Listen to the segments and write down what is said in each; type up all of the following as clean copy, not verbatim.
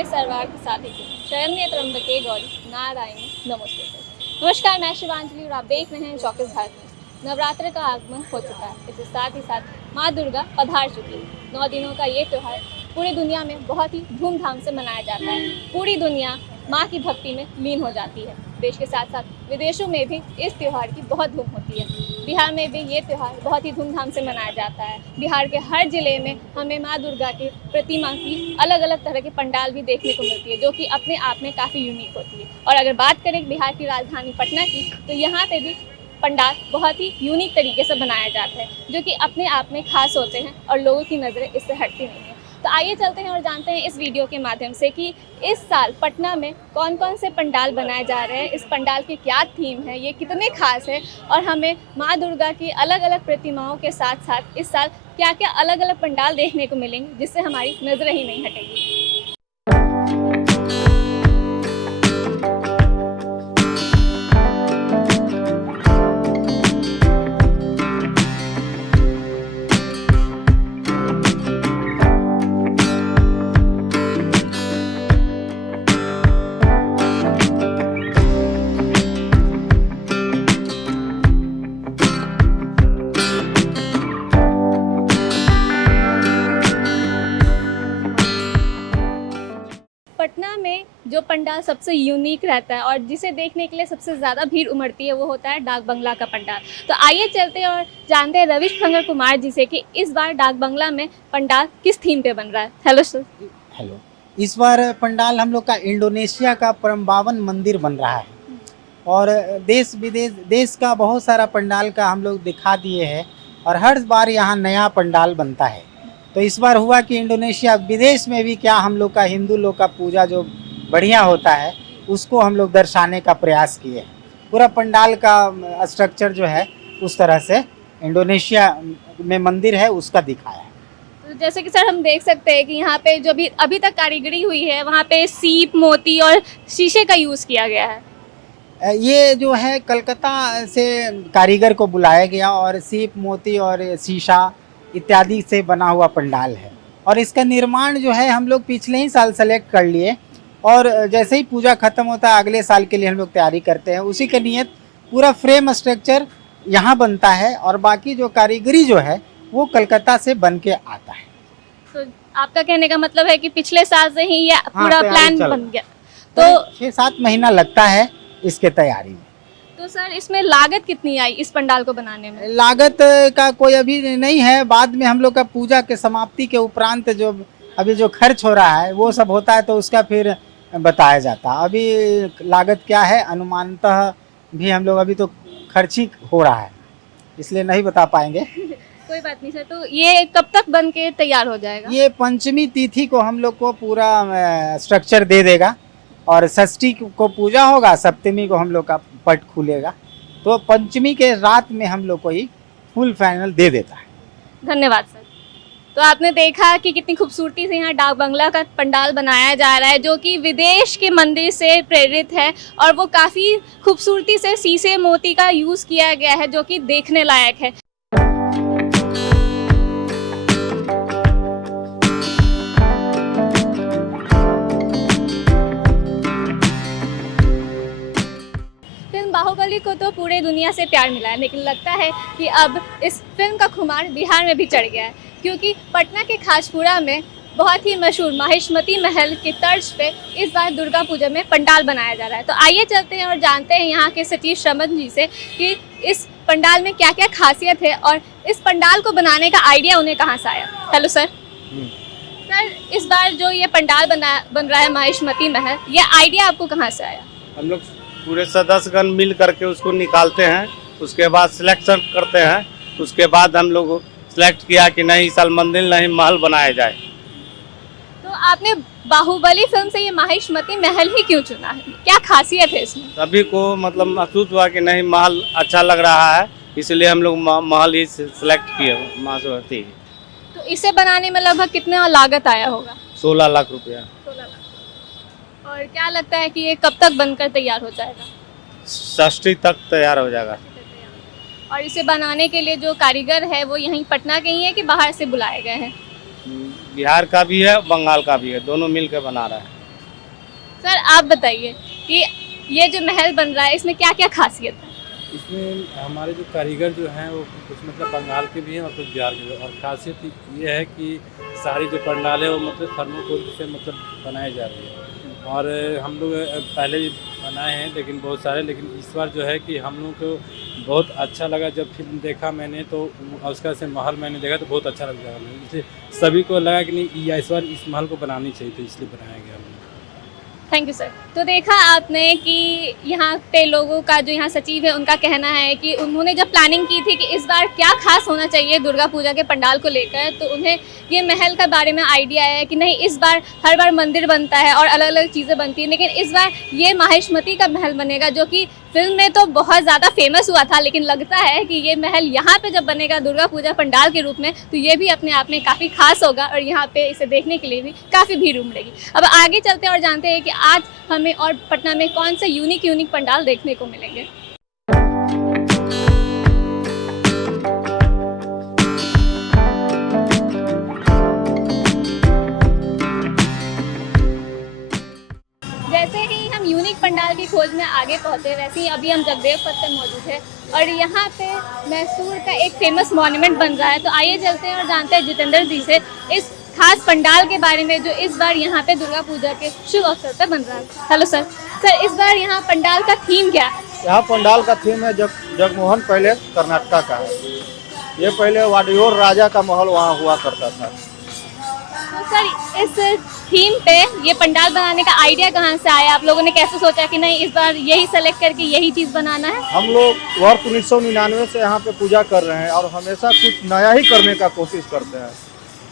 सर्वे सर्वार्थ साधिके शरण्य त्र्यंबके गौरी नारायणी नमोस्तुते। नमस्कार, मैं शिवांजलि और आप देख रहे हैं चौकीस भारत न्यूज़। नवरात्र का आगमन हो चुका है, इसके साथ ही साथ माँ दुर्गा पधार चुकी है। 9 दिनों का ये त्यौहार पूरी दुनिया में बहुत ही धूमधाम से मनाया जाता है। पूरी दुनिया माँ की भक्ति में लीन हो जाती है। देश के साथ साथ विदेशों में भी इस त्यौहार की बहुत धूम होती है। बिहार में भी ये त्यौहार बहुत ही धूमधाम से मनाया जाता है। बिहार के हर जिले में हमें माँ दुर्गा की प्रतिमा की अलग अलग तरह के पंडाल भी देखने को मिलती है, जो कि अपने आप में काफ़ी यूनिक होती है। और अगर बात करें बिहार की राजधानी पटना की, तो यहाँ पे भी पंडाल बहुत ही यूनिक तरीके से बनाया जाता है, जो कि अपने आप में खास होते हैं और लोगों की नज़रें इससे हटती नहीं है। तो आइए चलते हैं और जानते हैं इस वीडियो के माध्यम से कि इस साल पटना में कौन कौन से पंडाल बनाए जा रहे हैं, इस पंडाल की क्या थीम है, ये कितने खास है और हमें माँ दुर्गा की अलग अलग प्रतिमाओं के साथ साथ इस साल क्या क्या अलग अलग पंडाल देखने को मिलेंगे, जिससे हमारी नज़रें ही नहीं हटेगी। पटना में जो पंडाल सबसे यूनिक रहता है और जिसे देखने के लिए सबसे ज़्यादा भीड़ उमड़ती है, वो होता है डाक बंगला का पंडाल। तो आइए चलते हैं और जानते हैं रविश खंगर कुमार जी से कि इस बार डाक बंगला में पंडाल किस थीम पे बन रहा है। Hello sir. हेलो। इस बार पंडाल हम लोग का इंडोनेशिया का परम पावन मंदिर बन रहा है और देश विदेश देश का बहुत सारा पंडाल का हम लोग दिखा दिए हैं और हर बार यहाँ नया पंडाल बनता है। तो इस बार हुआ कि इंडोनेशिया विदेश में भी क्या हम लोग का हिंदू लोग का पूजा जो बढ़िया होता है उसको हम लोग दर्शाने का प्रयास किए हैं। पूरा पंडाल का स्ट्रक्चर जो है उस तरह से इंडोनेशिया में मंदिर है उसका दिखाया है। तो जैसे कि सर हम देख सकते हैं कि यहाँ पे जो भी अभी तक कारीगरी हुई है, वहाँ पे सीप, मोती और शीशे का यूज़ किया गया है। ये जो है कलकत्ता से कारीगर को बुलाया गया और सीप, मोती और शीशा इत्यादि से बना हुआ पंडाल है और इसका निर्माण जो है हम लोग पिछले ही साल सेलेक्ट कर लिए और जैसे ही पूजा खत्म होता है अगले साल के लिए हम लोग तैयारी करते हैं। उसी का नियत पूरा फ्रेम स्ट्रक्चर यहाँ बनता है और बाकी जो कारीगरी जो है वो कलकत्ता से बन के आता है। तो आपका कहने का मतलब है कि पिछले साल से ही ये पूरा प्लान बन गया, तो 6-7 महीना लगता है इसके तैयारी में। तो सर इसमें लागत कितनी आई इस पंडाल को बनाने में? लागत का कोई अभी नहीं है, बाद में हम लोग का पूजा के समाप्ति के उपरांत जो अभी जो खर्च हो रहा है वो सब होता है तो उसका फिर बताया जाता है। अभी लागत क्या है अनुमानतः भी हम लोग अभी तो खर्च ही हो रहा है, इसलिए नहीं बता पाएंगे। कोई बात नहीं सर। तो ये कब तक बन के तैयार हो जाएगा? ये पंचमी तिथि को हम लोग को पूरा स्ट्रक्चर दे देगा और षष्ठी को पूजा होगा, सप्तमी को हम लोग का पट खुलेगा, तो पंचमी के रात में हम लोग को ही फुल फाइनल दे देता है। धन्यवाद सर। तो आपने देखा कि कितनी खूबसूरती से यहाँ डाक बंगला का पंडाल बनाया जा रहा है, जो कि विदेश के मंदिर से प्रेरित है और वो काफ़ी खूबसूरती से शीशे, मोती का यूज़ किया गया है, जो कि देखने लायक है। बाहुबली को तो पूरे दुनिया से प्यार मिला है, लेकिन लगता है कि अब इस फिल्म का खुमार बिहार में भी चढ़ गया है, क्योंकि पटना के खाजपुरा में बहुत ही मशहूर माहिष्मती महल की तर्ज पे इस बार दुर्गा पूजा में पंडाल बनाया जा रहा है। तो आइए चलते हैं और जानते हैं यहाँ के सचिव श्रमन जी से कि इस पंडाल में क्या क्या खासियत है और इस पंडाल को बनाने का आइडिया उन्हें कहाँ से आया। Hello sir. सर, इस बार जो ये पंडाल बन रहा है माहिष्मती महल, ये आइडिया आपको कहाँ से आया? हम लोग पूरे सदस्यगण मिल करके उसको निकालते हैं, उसके बाद सिलेक्शन करते हैं, उसके बाद हम लोग सिलेक्ट किया कि नहीं इस साल मंदिर नहीं महल बनाया जाए। तो आपने बाहुबली फिल्म से ये माहिष्मती महल ही क्यों चुना है, क्या खासियत है इसमें? सभी को मतलब महसूस हुआ कि नहीं महल अच्छा लग रहा है, इसलिए हम लोग महल ही सिलेक्ट किए माहिष्मती। तो इसे बनाने में लगभग कितना लागत आया होगा? 16 लाख रुपया। 16 लाख। और क्या लगता है कि ये कब तक बनकर तैयार हो जाएगा? षष्ठी तक तैयार हो जाएगा। और इसे बनाने के लिए जो कारीगर है वो यहीं पटना के ही है कि बाहर से बुलाए गए हैं? बिहार का भी है, बंगाल का भी है, दोनों मिल के बना रहा है। सर आप बताइए कि ये जो महल बन रहा है इसमें क्या क्या खासियत है? इसमें हमारे जो कारीगर जो हैं वो कुछ मतलब बंगाल के भी हैं और कुछ बिहार के भी हैं। और खासियत ये है कि सारी जो पंडाल है वो मतलब थर्मोकोल से मतलब बनाई जा रही है। और हम लोग पहले भी बनाए हैं लेकिन बहुत सारे, लेकिन इस बार जो है कि हम लोग को बहुत अच्छा लगा। जब फिल्म देखा मैंने तो उसका से महल मैंने देखा तो बहुत अच्छा लगा मुझे, इसलिए सभी को लगा कि नहीं इस बार इस महल को बनानी चाहिए, तो इसलिए बनाया गया। Thank you sir. तो देखा आपने कि यहाँ पे लोगों का जो यहाँ सचिव है उनका कहना है कि उन्होंने जब प्लानिंग की थी कि इस बार क्या खास होना चाहिए दुर्गा पूजा के पंडाल को लेकर, तो उन्हें ये महल के बारे में आइडिया आया कि नहीं इस बार हर बार मंदिर बनता है और अलग अलग चीज़ें बनती हैं, लेकिन इस बार ये माहिष्मती का महल बनेगा जो कि फिल्म में तो बहुत ज़्यादा फेमस हुआ था, लेकिन लगता है कि ये महल यहाँ पे जब बनेगा दुर्गा पूजा पंडाल के रूप में तो ये भी अपने आप में काफ़ी खास होगा और यहाँ पे इसे देखने के लिए भी काफ़ी भीड़ उमड़ेगी। अब आगे चलते हैं और जानते हैं कि आज हमें और पटना में कौन से यूनिक पंडाल देखने को मिलेंगे। जैसे ही हम यूनिक पंडाल की खोज में आगे पहुंचे वैसे ही अभी हम जगदेव पथ पे मौजूद है और यहाँ पे मैसूर का एक फेमस मॉन्यूमेंट बन रहा है। तो आइए चलते हैं और जानते हैं जितेंद्र जी से इस खास पंडाल के बारे में जो इस बार यहाँ पे दुर्गा पूजा के शुभ अवसर पर बन रहा है। Hello sir. सर इस बार यहाँ पंडाल का थीम क्या है? यहाँ पंडाल का थीम है जगमोहन पैलेस कर्नाटका का है। ये पहले वाडियोर राजा का महल वहाँ हुआ करता था। तो सर इस थीम पे ये पंडाल बनाने का आइडिया कहाँ से आया? आप लोगों ने कैसे सोचा कि नहीं इस बार यही सेलेक्ट करके यही चीज़ बनाना है? हम लोग वर्ष 1999 से यहाँ पे पूजा कर रहे हैं और हमेशा कुछ नया ही करने का कोशिश करते हैं।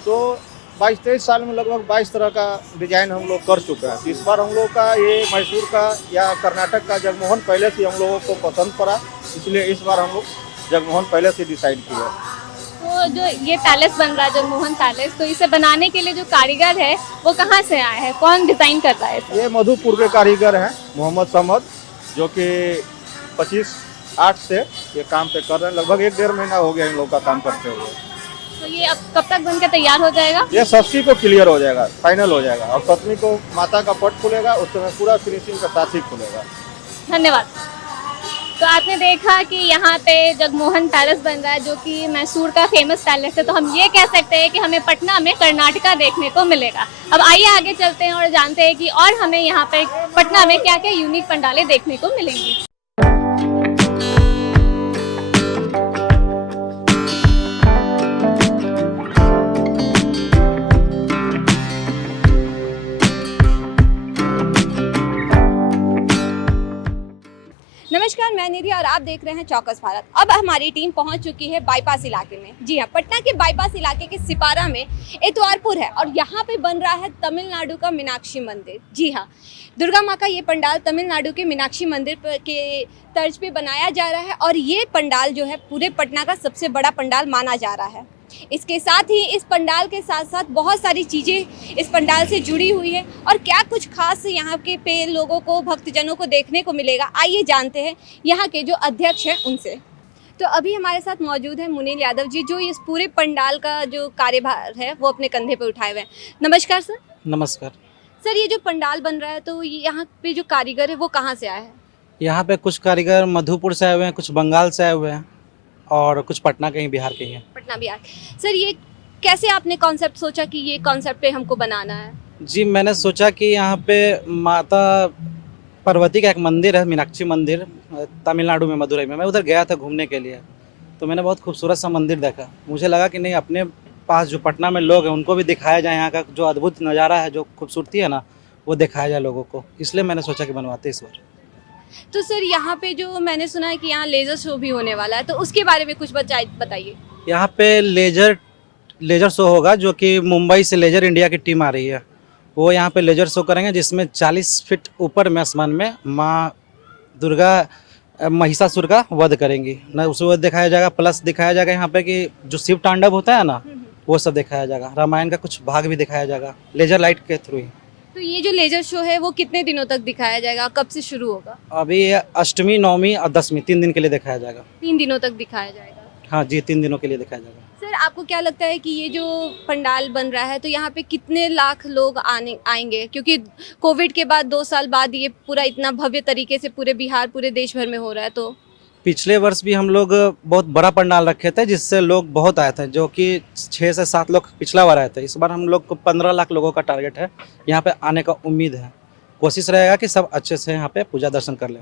तो 22-23 साल में लगभग 22 तरह का डिजाइन हम लोग कर चुके हैं। इस बार हम लोग का ये मैसूर का या कर्नाटक का जगमोहन पैलेस ही हम लोगों को पसंद पड़ा, इसलिए इस बार हम लोग जगमोहन पैलेस ही डिसाइड किया। तो जो ये पैलेस बन रहा है जगमोहन पैलेस, तो इसे बनाने के लिए जो कारीगर है वो कहाँ से आए हैं? कौन डिजाइन कर रहा है इसे? ये मधुपुर के कारीगर हैं मोहम्मद समद, जो कि 25/8 से ये काम पे कर रहे हैं। लगभग 1-1.5 महीना हो गया इन लोग का काम करते हुए। तो ये अब कब तक बनकर तैयार हो जाएगा? ये षष्ठी को क्लियर हो जाएगा, फाइनल हो जाएगा और सप्तमी को माता का पट खुलेगा, उस समय पूरा फिनिशिंग का साथ ही खुलेगा। धन्यवाद। तो आपने देखा कि यहाँ पे जगमोहन पैलेस बन रहा है जो कि मैसूर का फेमस पैलेस है, तो हम ये कह सकते हैं कि हमें पटना में कर्नाटका देखने को मिलेगा। अब आइए आगे चलते हैं और जानते हैं कि और हमें यहाँ पे पटना में क्या क्या यूनिक पंडालें देखने को मिलेंगी। नमस्कार, मैं निधि और आप देख रहे हैं चौकस भारत। अब हमारी टीम पहुंच चुकी है बाईपास इलाके में। जी हाँ, पटना के बाईपास इलाके के सिपारा में इतवारपुर है और यहाँ पे बन रहा है तमिलनाडु का मीनाक्षी मंदिर। जी हाँ, दुर्गा माँ का ये पंडाल तमिलनाडु के मीनाक्षी मंदिर के तर्ज पे बनाया जा रहा है और ये पंडाल जो है पूरे पटना का सबसे बड़ा पंडाल माना जा रहा है। इसके साथ ही इस पंडाल के साथ साथ बहुत सारी चीज़ें इस पंडाल से जुड़ी हुई है और क्या कुछ खास यहाँ के पे लोगों को, भक्तजनों को देखने को मिलेगा, आइए जानते हैं यहाँ के जो अध्यक्ष हैं उनसे। तो अभी हमारे साथ मौजूद है मुनील यादव जी, जो इस पूरे पंडाल का जो कार्यभार है वो अपने कंधे पर उठाए हुए हैं। नमस्कार सर। नमस्कार। सर ये जो पंडाल बन रहा है तो यहाँ पे जो कारीगर है वो कहाँ से आए हैं? यहाँ पे कुछ कारीगर मधुपुर से आए हुए हैं, कुछ बंगाल से आए हुए हैं और कुछ पटना के ही, बिहार के ही हैं। पटना बिहार। सर ये कैसे आपने कॉन्सेप्ट सोचा कि ये कॉन्सेप्ट पे हमको बनाना है? जी, मैंने सोचा कि यहाँ पे माता पार्वती का एक मंदिर है, मीनाक्षी मंदिर, तमिलनाडु में, मदुरई में। मैं उधर गया था घूमने के लिए, तो मैंने बहुत खूबसूरत सा मंदिर देखा। मुझे लगा कि नहीं, अपने पास जो पटना में लोग हैं उनको भी दिखाया जाए, यहाँ का जो अद्भुत नज़ारा है, जो खूबसूरती है ना, वो दिखाया जाए लोगों को। इसलिए मैंने सोचा कि बनवाते इस बार। तो सर यहाँ पे जो मैंने सुना है कि यहाँ लेज़र शो भी होने वाला है, तो उसके बारे में कुछ बताइए। यहाँ पे लेजर शो होगा, जो कि मुंबई से लेजर इंडिया की टीम आ रही है। वो यहाँ पे लेजर शो करेंगे, जिसमें 40 फीट ऊपर में आसमान में माँ दुर्गा महिषासुर का वध करेंगी ना, उसे दिखाया जाएगा। प्लस दिखाया जाएगा यहाँ पे कि जो शिव तांडव होता है ना, वो सब दिखाया जाएगा। रामायण का कुछ भाग भी दिखाया जाएगा लेजर लाइट के थ्रू ही। तो ये जो लेजर शो है वो कितने दिनों तक दिखाया जाएगा, कब से शुरू होगा? अभी अष्टमी, नवमी और दशमी 3 दिन के लिए दिखाया जाएगा। 3 दिनों तक दिखाया जाएगा। हाँ जी, 3 दिनों के लिए दिखाया जाएगा। सर आपको क्या लगता है कि ये जो पंडाल बन रहा है तो यहाँ पे कितने लाख लोग आएंगे, क्योंकि कोविड के बाद 2 साल बाद ये पूरा इतना भव्य तरीके से पूरे बिहार पूरे देश भर में हो रहा है? तो पिछले वर्ष भी हम लोग बहुत बड़ा पंडाल रखे थे जिससे लोग बहुत आए थे, जो कि 6 से 7 लोग पिछला बार आए थे। इस बार हम लोग को 15 लाख लोगों का टारगेट है यहाँ पे आने का उम्मीद है। कोशिश रहेगा कि सब अच्छे से यहाँ पे पूजा दर्शन कर लें।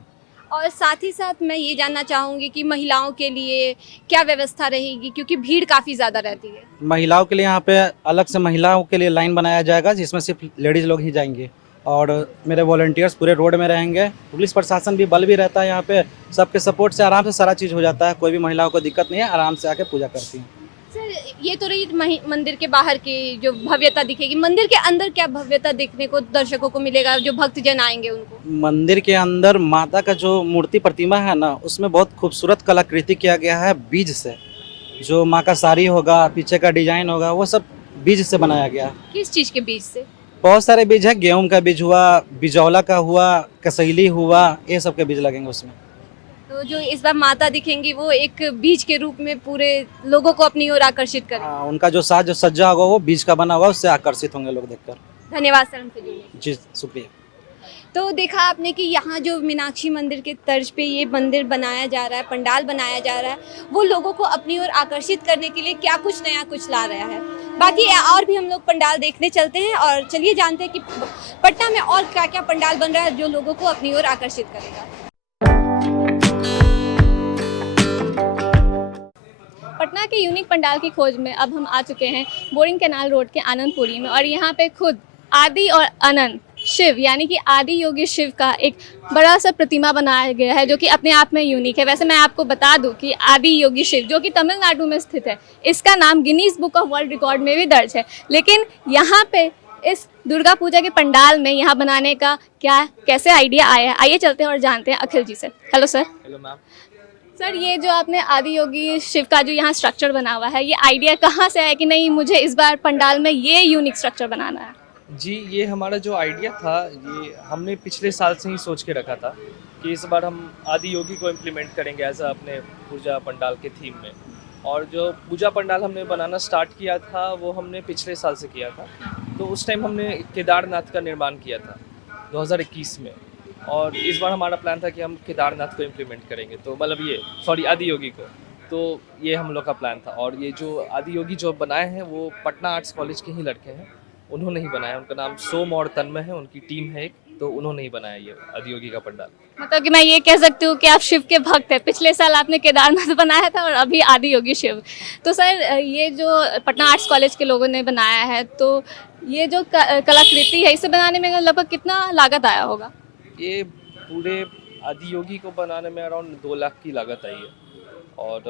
और साथ ही साथ मैं ये जानना चाहूँगी कि महिलाओं के लिए क्या व्यवस्था रहेगी, क्योंकि भीड़ काफ़ी ज़्यादा रहती है। महिलाओं के लिए यहाँ पे अलग से महिलाओं के लिए लाइन बनाया जाएगा जिसमें सिर्फ लेडीज़ लोग ही जाएंगे, और मेरे वॉलंटियर्स पूरे रोड में रहेंगे। पुलिस प्रशासन भी बल भी रहता है यहाँ पे, सबके सपोर्ट से आराम से सारा चीज़ हो जाता है। कोई भी महिलाओं को दिक्कत नहीं है, आराम से आके पूजा करती हैं। सर ये तो रही मंदिर के बाहर की जो भव्यता दिखेगी, मंदिर के अंदर क्या भव्यता देखने को दर्शकों को मिलेगा, जो भक्तजन आएंगे उनको? मंदिर के अंदर माता का जो मूर्ति प्रतिमा है ना, उसमें बहुत खूबसूरत कलाकृति किया गया है बीज से। जो माँ का साड़ी होगा, पीछे का डिजाइन होगा, वो सब बीज से बनाया गया है। किस चीज़ के बीज से? बहुत सारे बीज है, गेहूं का बीज हुआ, बिजौला का हुआ, कसैली हुआ, ये सब के बीज लगेंगे उसमें। तो जो इस बार माता दिखेंगी वो एक बीज के रूप में पूरे लोगों को अपनी ओर आकर्षित करें। हाँ, उनका जो साज सज्जा होगा वो बीज का बना होगा, उससे आकर्षित होंगे लोग देखकर। धन्यवाद सर हमसे जुड़ने। जी शुक्रिया। तो देखा आपने कि यहाँ जो मीनाक्षी मंदिर के तर्ज पे ये मंदिर बनाया जा रहा है, पंडाल बनाया जा रहा है, वो लोगों को अपनी ओर आकर्षित करने के लिए क्या कुछ नया कुछ ला रहा है। बाकी और भी हम लोग पंडाल देखने चलते हैं और चलिए जानते हैं कि पटना में और क्या क्या पंडाल बन रहा है जो लोगों को अपनी ओर आकर्षित करेगा। पटना के यूनिक पंडाल की खोज में अब हम आ चुके हैं बोरिंग कैनाल रोड के आनंदपुरी में, और यहाँ पे खुद आदि और अनंत शिव यानी कि आदि योगी शिव का एक बड़ा सा प्रतिमा बनाया गया है जो कि अपने आप में यूनिक है। वैसे मैं आपको बता दूं कि आदि योगी शिव जो कि तमिलनाडु में स्थित है, इसका नाम Guinness book of world record में भी दर्ज है। लेकिन यहाँ पे इस दुर्गा पूजा के पंडाल में यहाँ बनाने का कैसे आइडिया आया है, आइए चलते हैं और जानते हैं अखिल जी से। Hello sir. Hello ma'am. Sir ये जो आपने आदि योगी शिव का जो यहाँ स्ट्रक्चर बना हुआ है, ये आइडिया कहाँ से आया कि नहीं मुझे इस बार पंडाल में ये यूनिक स्ट्रक्चर बनाना है? जी ये हमारा जो आइडिया था ये हमने पिछले साल से ही सोच के रखा था कि इस बार हम आदि योगी को इम्प्लीमेंट करेंगे एज अपने पूजा पंडाल के थीम में। और जो पूजा पंडाल हमने बनाना स्टार्ट किया था वो हमने पिछले साल से किया था। तो उस टाइम हमने केदारनाथ का निर्माण किया था 2021 में, और इस बार हमारा प्लान था कि हम केदारनाथ को इम्प्लीमेंट करेंगे, तो मतलब आदि योगी को। तो ये हम लोग का प्लान था। और ये जो आदि योगी जो बनाए हैं वो पटना आर्ट्स कॉलेज के ही लड़के हैं, उन्होंने ही बनाया। उनका नाम सोम और तन्मय है, उनकी टीम है एक, तो उन्होंने ही बनाया ये आदि योगी का पंडाल। मतलब कि मैं ये कह सकती हूँ कि आप शिव के भक्त हैं। पिछले साल आपने केदारनाथ बनाया था और अभी आदि योगी शिव। तो सर ये जो पटना आर्ट्स कॉलेज के लोगों ने बनाया है, तो ये जो कलाकृति है इसे बनाने में लगभग कितना लागत आया होगा? ये पूरे आदि योगी को बनाने में अराउंड 2 लाख की लागत आई है। और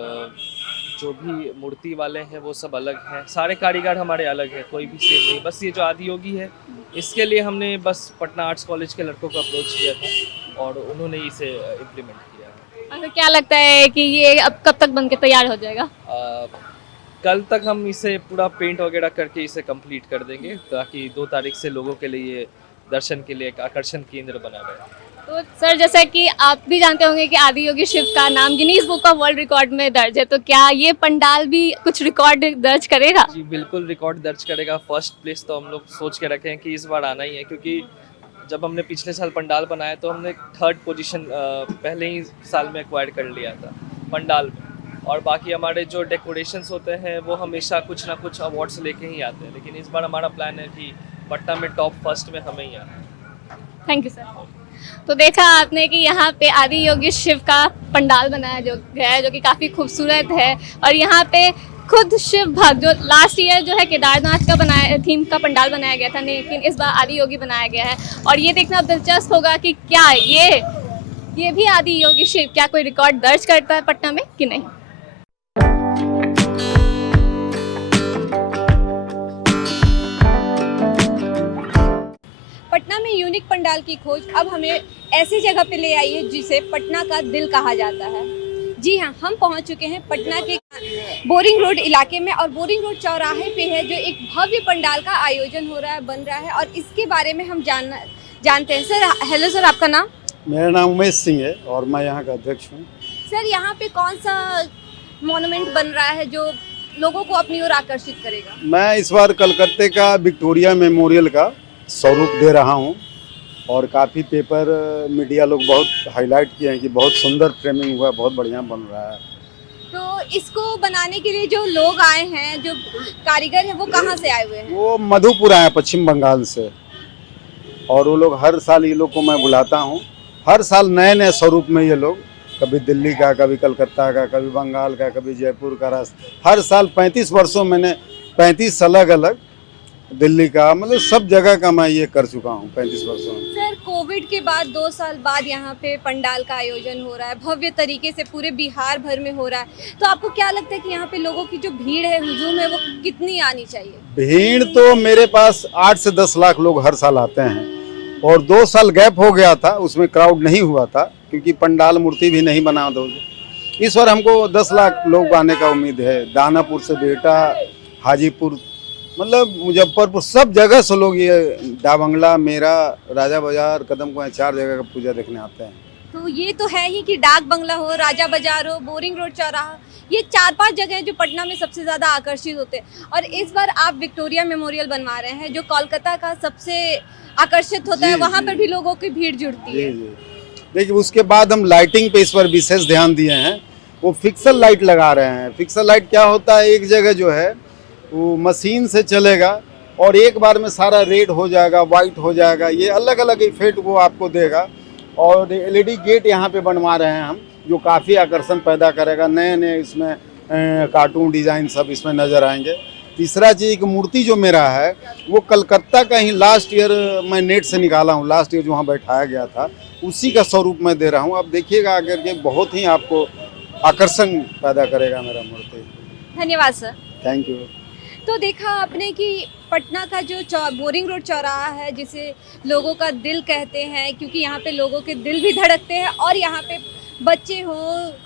जो भी मूर्ति वाले हैं वो सब अलग हैं, सारे कारीगर हमारे अलग हैं, कोई भी सेम नहीं। बस ये जो आदि योगी है इसके लिए हमने बस पटना आर्ट्स कॉलेज के लड़कों को अप्रोच किया था और उन्होंने इसे इम्प्लीमेंट किया। अच्छा, क्या लगता है कि ये अब कब तक बन के तैयार हो जाएगा? कल तक हम इसे पूरा पेंट वगैरह करके इसे कंप्लीट कर देंगे ताकि 2 तारीख से लोगों के लिए ये दर्शन के लिए एक आकर्षण केंद्र बना रहे। तो सर जैसा कि आप भी जानते होंगे कि आदि योगी शिव का नाम Guinness book of world record में दर्ज है, तो क्या ये पंडाल भी कुछ रिकॉर्ड दर्ज करेगा? जी बिल्कुल रिकॉर्ड दर्ज करेगा। फर्स्ट प्लेस तो हम लोग सोच के रखे हैं कि इस बार आना ही है, क्योंकि जब हमने पिछले साल पंडाल बनाया तो हमने 3rd पोजीशन पहले ही साल में एक्वायर कर लिया था पंडाल में। और बाकी हमारे जो डेकोरेशंस होते हैं वो हमेशा कुछ ना कुछ अवार्ड्स लेके ही आते हैं, लेकिन इस बार हमारा प्लान है कि पटना में टॉप फर्स्ट में हमें ही आना है। Thank you sir. तो देखा आपने कि यहाँ पे आदि योगी शिव का पंडाल बनाया जो कि काफ़ी खूबसूरत है, और यहाँ पे खुद शिव भक्त जो लास्ट ईयर जो है केदारनाथ का थीम का पंडाल बनाया गया था, लेकिन इस बार आदि योगी बनाया गया है। और ये देखना दिलचस्प होगा कि क्या ये भी आदि योगी शिव क्या कोई रिकॉर्ड दर्ज करता है पटना में कि नहीं। पटना में यूनिक पंडाल की खोज अब हमें ऐसी जगह पे ले आई है जिसे पटना का दिल कहा जाता है। जी हाँ, हम पहुंच चुके हैं पटना के बोरिंग रोड इलाके में, और बोरिंग रोड चौराहे पे है जो एक भव्य पंडाल का आयोजन हो रहा है, बन रहा है, और इसके बारे में हम जानते हैं। सर हेलो सर, आपका नाम? मेरा नाम उमेश सिंह है और मैं यहाँ का अध्यक्ष हूँ। सर यहाँ पे कौन सा मॉन्यूमेंट बन रहा है जो लोगों को अपनी ओर आकर्षित करेगा? मैं इस बार कलकत्ते का विक्टोरिया मेमोरियल का स्वरूप दे रहा हूँ और काफ़ी पेपर मीडिया लोग बहुत हाईलाइट किए हैं कि बहुत सुंदर फ्रेमिंग हुआ, बहुत बढ़िया बन रहा है। तो इसको बनाने के लिए जो लोग आए हैं, जो कारीगर हैं, वो कहाँ से आए हुए हैं? वो मधुपुर आए हैं पश्चिम बंगाल से, और वो लोग हर साल ये लोग को मैं बुलाता हूँ। हर साल नए नए स्वरूप में ये लोग, कभी दिल्ली का, कभी कलकत्ता का, कभी बंगाल का, कभी जयपुर का, हर साल 35 वर्षों मैंने 35 अलग अलग दिल्ली का, मतलब सब जगह का मैं ये कर चुका हूँ 35 वर्षों में। सर, कोविड के बाद 2 साल बाद यहाँ पे पंडाल का आयोजन हो रहा है, भव्य तरीके से पूरे बिहार भर में हो रहा है, तो आपको क्या लगता है कि यहाँ पे लोगों की जो भीड़ है, हुजूम है, वो कितनी आनी चाहिए? भीड़ तो मेरे पास 8 से 10 लाख लोग हर साल आते हैं, और 2 साल गैप हो गया था, उसमें क्राउड नहीं हुआ था क्योंकि पंडाल मूर्ति भी नहीं बना दो। इस बार हमको 10 लाख लोग आने का उम्मीद है। दानापुर से बेटा, हाजीपुर, मतलब मुजफ्फरपुर, सब जगह से लोग ये डाबंगला, मेरा, राजा बाजार, कदम कुआं, 4 जगह का पूजा देखने आते हैं। तो ये तो है ही कि डाक बंगला हो, राजा बाजार हो, बोरिंग रोड चौराहा, ये 4-5 जगह हैं जो पटना में सबसे ज़्यादा आकर्षित होते हैं। और इस बार आप विक्टोरिया मेमोरियल बनवा रहे हैं, जो कोलकाता का सबसे आकर्षित होता है, वहाँ पर भी लोगों की भीड़ जुड़ती है। देखिए, उसके बाद हम लाइटिंग पे इस पर विशेष ध्यान दिए हैं। वो फिक्सल लाइट लगा रहे हैं। फिक्सल लाइट क्या होता है, एक जगह जो है वो मशीन से चलेगा और एक बार में सारा रेड हो जाएगा, वाइट हो जाएगा, ये अलग अलग इफेक्ट वो आपको देगा। और एलईडी गेट यहाँ पे बनवा रहे हैं हम, जो काफ़ी आकर्षण पैदा करेगा। नए नए इसमें कार्टून डिज़ाइन सब इसमें नज़र आएंगे। तीसरा चीज़, मूर्ति जो मेरा है वो कलकत्ता का ही लास्ट ईयर मैं नेट से निकाला हूँ, लास्ट ईयर जो वहाँ बैठाया गया था उसी का स्वरूप मैं दे रहा हूँ। अब देखिएगा आकर के, बहुत ही आपको आकर्षण पैदा करेगा मेरा मूर्ति। धन्यवाद सर। Thank you. तो देखा आपने कि पटना का जो बोरिंग रोड चौराहा है, जिसे लोगों का दिल कहते हैं, क्योंकि यहाँ पे लोगों के दिल भी धड़कते हैं और यहाँ पे बच्चे हो,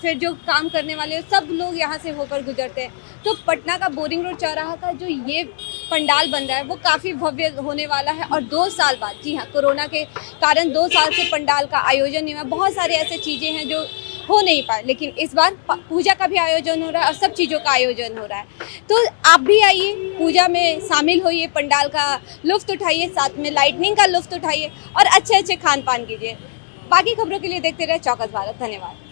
फिर जो काम करने वाले हो, सब लोग यहाँ से होकर गुजरते हैं। तो पटना का बोरिंग रोड चौराहा का जो ये पंडाल बन रहा है वो काफ़ी भव्य होने वाला है। और 2 साल बाद, जी हाँ, कोरोना के कारण 2 साल से पंडाल का आयोजन नहीं हुआ। बहुत सारे ऐसे चीज़ें हैं जो हो नहीं पाए, लेकिन इस बार पूजा का भी आयोजन हो रहा है और सब चीज़ों का आयोजन हो रहा है। तो आप भी आइए, पूजा में शामिल होइए, पंडाल का लुत्फ़ उठाइए, साथ में लाइटनिंग का लुत्फ़ उठाइए और अच्छे अच्छे खान पान कीजिए। बाकी खबरों के लिए देखते रहे चौकस भारत। धन्यवाद।